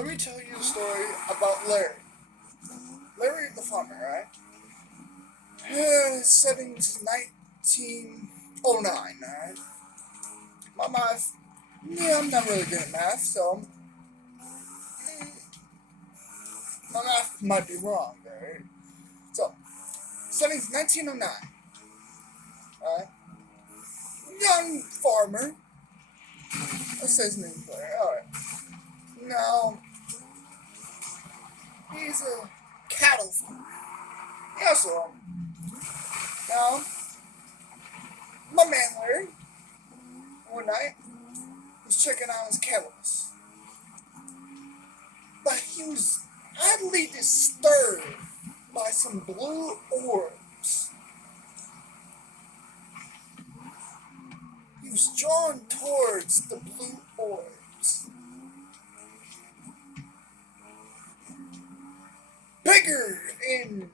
Let me tell you a story about Larry. Larry the farmer, right? Settings 1909, alright? My math, yeah, I'm not really good at math, so my math might be wrong, alright? So, settings 1909, alright? Young farmer, let's say his name, alright. Now, he's a cattle farmer. Yeah, so, now, my man Larry, one night, was checking out his cattle. But he was oddly disturbed by some blue orbs. He was drawn towards the blue orbs. Bigger and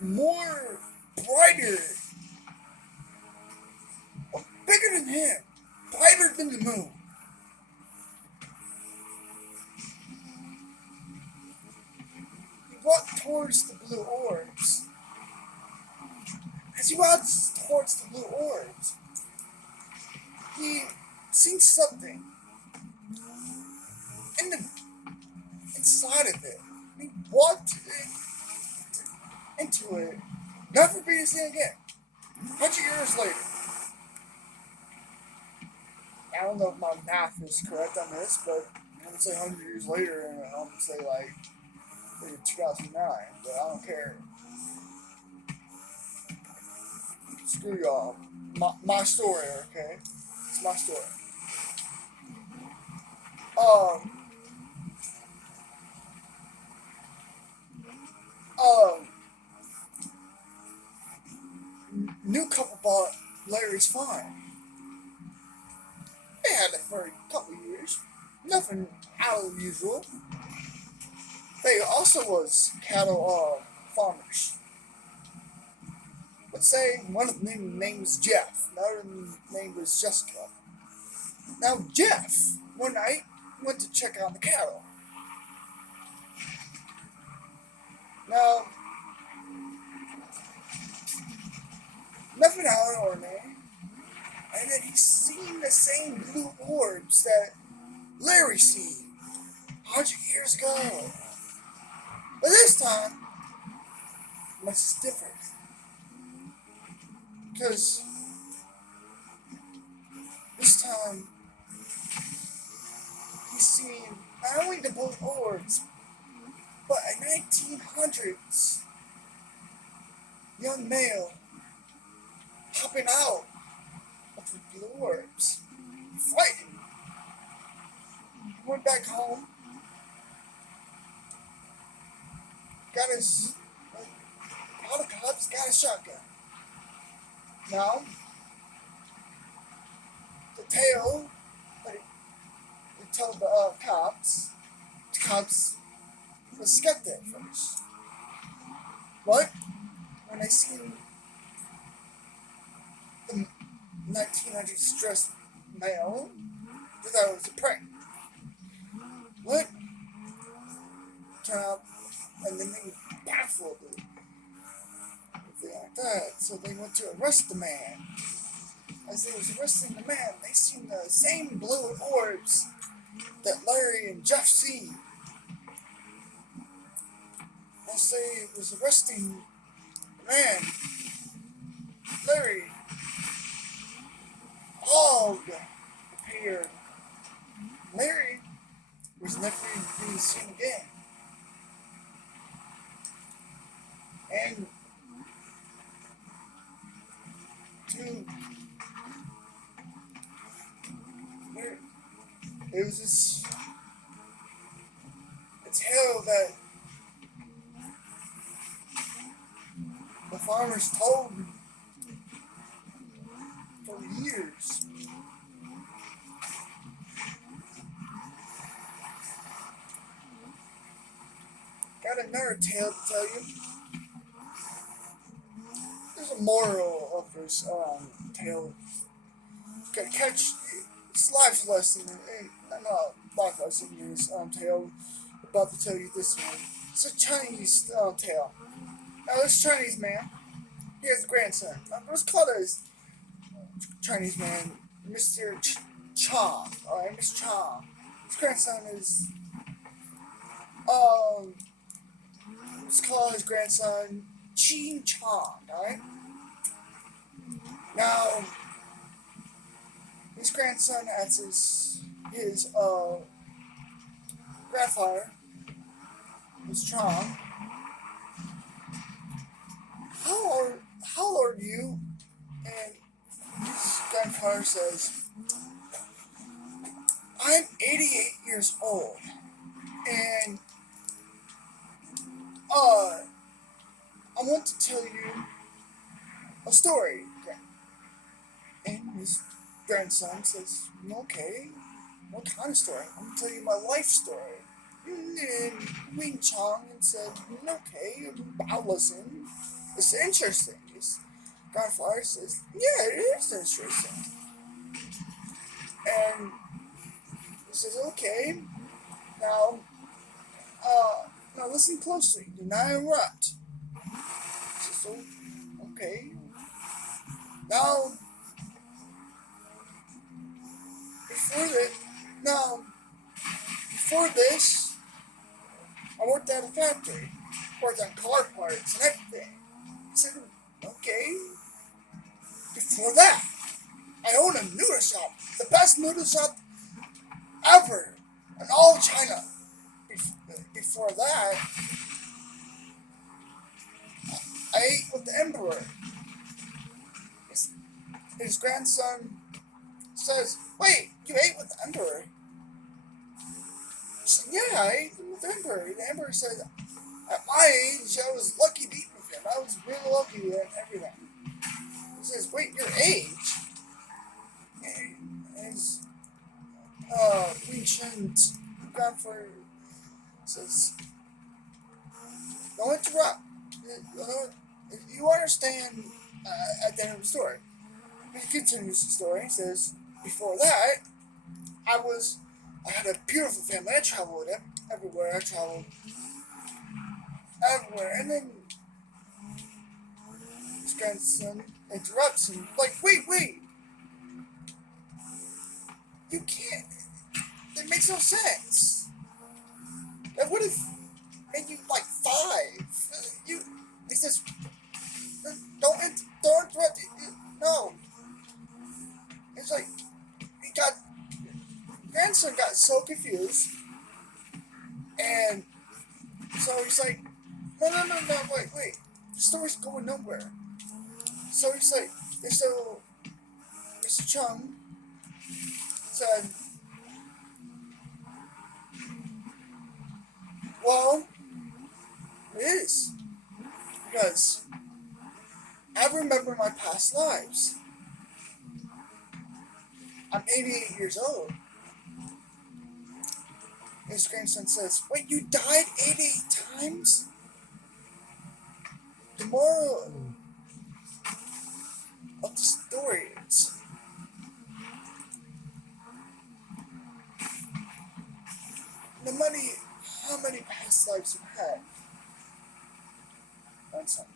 more brighter. Bigger than him. Brighter than the moon. He walked towards the blue orbs. As he walked towards the blue orbs, he seen something inside of it. He walked into it, never to be seen again. 100 years later. I don't know if my math is correct on this, but I'm going to say 100 years later, and I'm going to say like 2009, but I don't care. Screw y'all. My story, okay? It's my story. Um, new couple bought Larry's farm. They had it for a couple years. Nothing out of the usual. They also was cattle farmers. Let's say one of them name was Jeff. Another name was Jessica. Now Jeff, one night, went to check out the cattle. Now, nothing out of the ordinary. And then he's seen the same blue orbs that Larry seen 100 years ago. But this time, much is different. Because this time, he's seen not only the blue orbs, but a 1900s young male hopping out of the blue orbs, frightened. He went back home, got his, all the cops, got a shotgun. Now, the tale, they tell the cops was skeptic at first. But when they seen the 1900s dressed male, they thought it was a prank. What? Turned out, and then they baffled it. Everything like that. So they went to arrest the man. As they was arresting the man, they seen the same blue orbs that Larry and Jeff seen. As they was arresting the man, Larry all appeared. Larry was never being seen again. And it was this a tale that the farmers told for years. Got another tale to tell you. There's a moral of this tale. Gotta catch it's life's lesson. Hey, no, life lesson in this tale. About to tell you this one. It's a Chinese tale. Now this Chinese man, he has a grandson. Let's call this Chinese man Mr. Chong. Alright, Mr. Chong. His grandson is let's call his grandson Ching Chong. Alright. Now his grandson as his grandfather, Mr. Chong. How old are you? And his grandfather says, I'm 88 years old. And I want to tell you a story. And his grandson says, okay, what kind of story? I'm going to tell you my life story. And Wing Chong said, okay, I'll listen. It's interesting. His grandfather says, yeah, it is interesting. And he says, okay, now listen closely. Do not interrupt. He says, okay. Now, before this, I worked at a factory. Worked on car parts and everything. I said, okay. Before that, I owned a noodle shop. The best noodle shop ever in all of China. Before that, I ate with the emperor. His grandson says, wait, you ate with the emperor? I said, yeah, I ate with the emperor. The emperor said, at my age, I was lucky to eat with him. I was really lucky at everything. He says, wait, your age? And his Wing Chun's grandfather says, don't interrupt. You understand at the end of the story. He continues the story. He says, before that, I had a beautiful family. I traveled with him everywhere. I traveled everywhere. And then his grandson interrupts him, like, wait. You can't. That makes no sense. That would have made you like 5. He says, don't interrupt. No. It's like, grandson got so confused. And so he's like, no, wait. The story's going nowhere. So he's like, so Mr. Chung said, well, it is. Because I remember my past lives. I'm 88 years old. His grandson says, wait, you died 88 times? The moral of the story is, no matter how many past lives you have, grandson,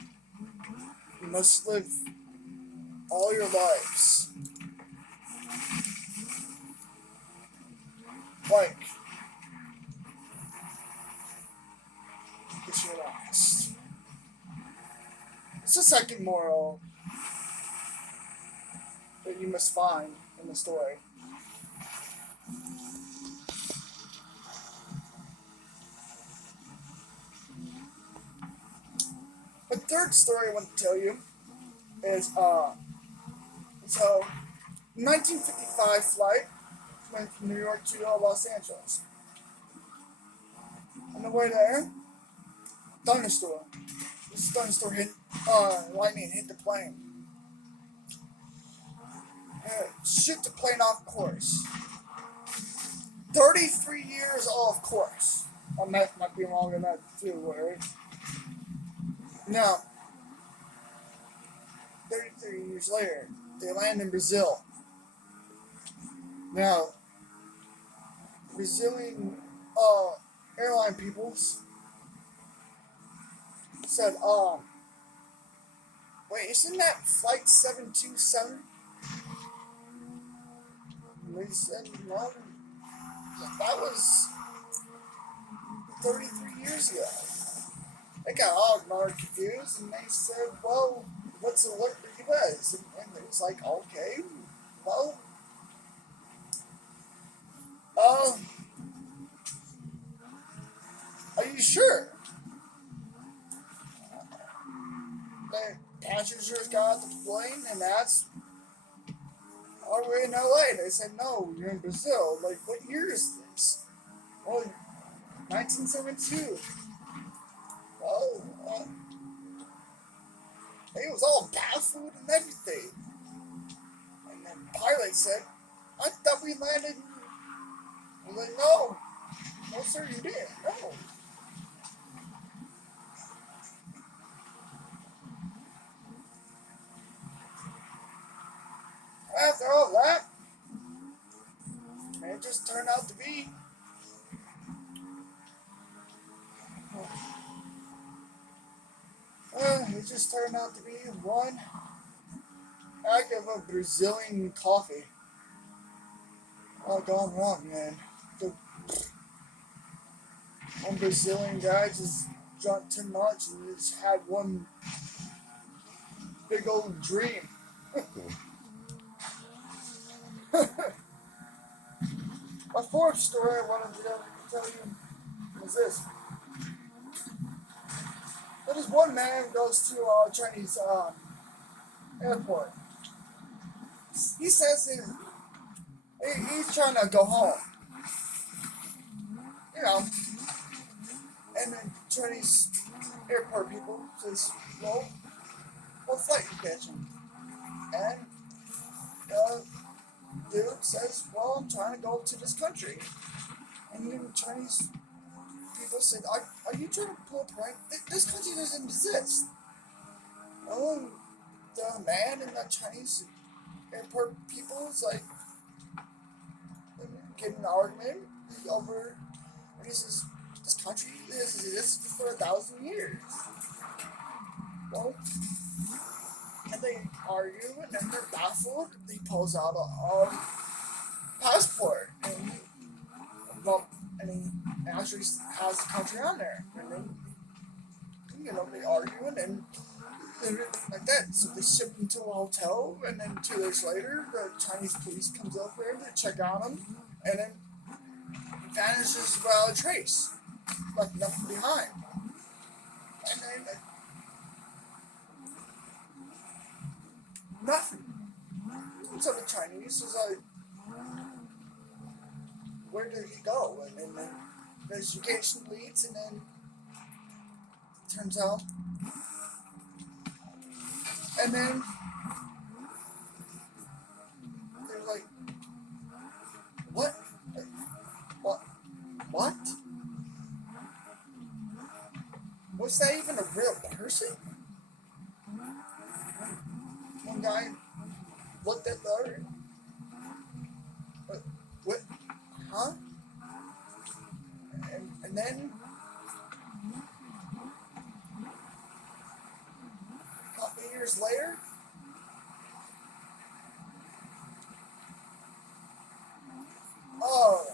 you must live all your lives like it's your last. It's the second moral that you must find in the story. The third story I want to tell you is so 1955 flight went from New York to Los Angeles. On the way there, thunderstorm. This thunderstorm hit lightning hit the plane. Shit the plane off course. 33 years off course. My math might be wrong in that too, right? Now, 33 years later, they land in Brazil. Now, Brazilian airline peoples said, wait, isn't that Flight 727? And they said, no, that was 33 years ago. They got all confused, and they said, well, what's alert the U.S.? And it was like, okay, well, uh, are you sure? The passengers got off the plane and asked, are we in LA? They said, no, you're in Brazil. Like, what year is this? Well, 1972. Well, he was all baffled and everything. And the pilot said, I thought we landed. I was like, no, no, sir, you didn't. No. After all that, it just turned out to be it just turned out to be one heck of a Brazilian coffee. All gone wrong, man. The one Brazilian guy just drunk too much and just had one big old dream. My fourth story I wanted to tell you is this. There's one man who goes to a Chinese airport. He says he's trying to go home. You know, and then Chinese airport people says, well, what flight you catching? And the dude says, well, I'm trying to go to this country. And then Chinese people said, are you trying to pull a prank? This country doesn't exist. Oh, the man in the Chinese airport people is like getting an argument over, and he says, this country has existed for 1,000 years. Well, and they argue, and then they're baffled. He pulls out a passport, and he actually has the country on there. And then, they argue, and then like that. So they ship him to a hotel, and then 2 days later, the Chinese police comes up there to check on him, and then vanishes without a trace, left nothing behind. And then nothing. So the Chinese was like, where did he go? And then the investigation leads, and then turns out, and then they're like, what? What? What? Was that even a real person? One guy looked at the other. What? Huh? And then a couple of years later, oh,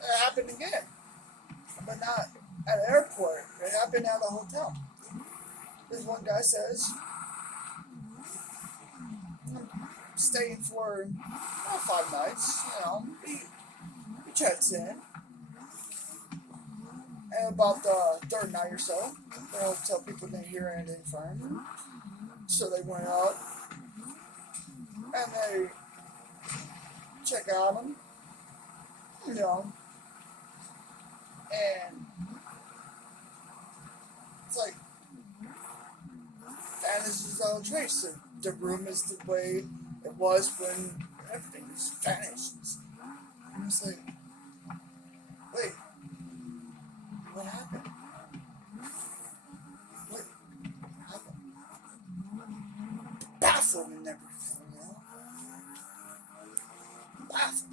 it happened again. But not at an airport. It happened at a hotel. This one guy says, I'm staying for 5 nights. He checks in. And about the third night or so, the hotel people didn't hear anything from him. So they went out and they check on him. And it's like, vanishes without a trace. The room is the way it was when everything just vanishes. And it's like, wait, what happened? What happened? Baffled and everything, Baffled.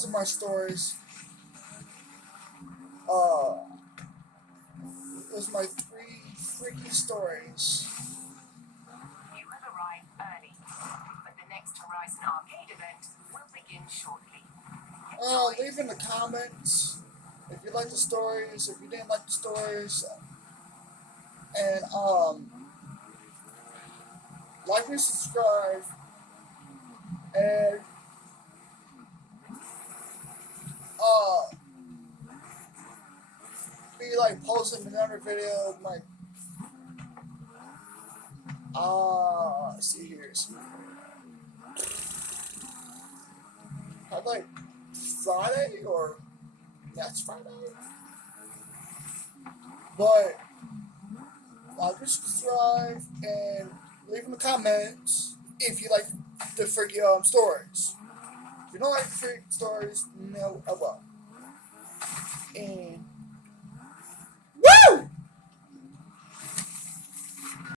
posted my stories. It was my 3 freaky stories. You have arrived early, but the next Horizon Arcade event will begin shortly. Leave in the comments if you like the stories, if you didn't like the stories, and like and subscribe, and be like posting another video. Like see here, like Friday or next Friday, but like and subscribe and leave in the comments if you like the freaky stories. If you don't like the freaky stories, no, I won't. And